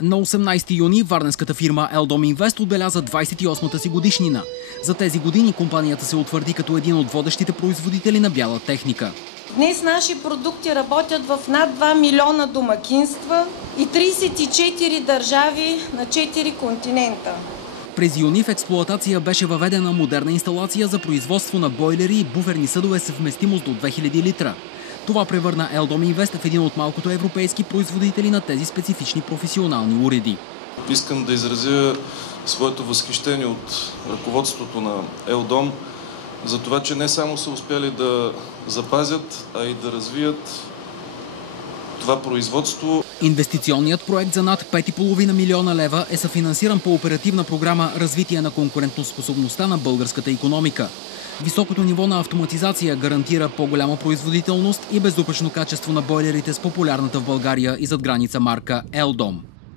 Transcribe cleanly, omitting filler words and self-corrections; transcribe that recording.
На 18 юни варненската фирма Елдом Инвест отбеляза 28-та си годишнина. За тези години компанията се утвърди като един от водещите производители на бяла техника. Днес наши продукти работят в над 2 милиона домакинства и 34 държави на 4 континента. През юни в експлоатация беше въведена модерна инсталация за производство на бойлери и буферни съдове с вместимост до 2000 литра. Това превърна Елдом Инвест в един от малкото европейски производители на тези специфични професионални уреди. Искам да изразя своето възхищение от ръководството на Елдом за това, че не само са успяли да запазят, а и да развият това производство. Инвестиционният проект за над 5,5 милиона лева е съфинансиран по оперативна програма «Развитие на конкурентоспособността на българската икономика». Високото ниво на автоматизация гарантира по-голяма производителност и безупречно качество на бойлерите с популярната в България и зад граница марка Елдом.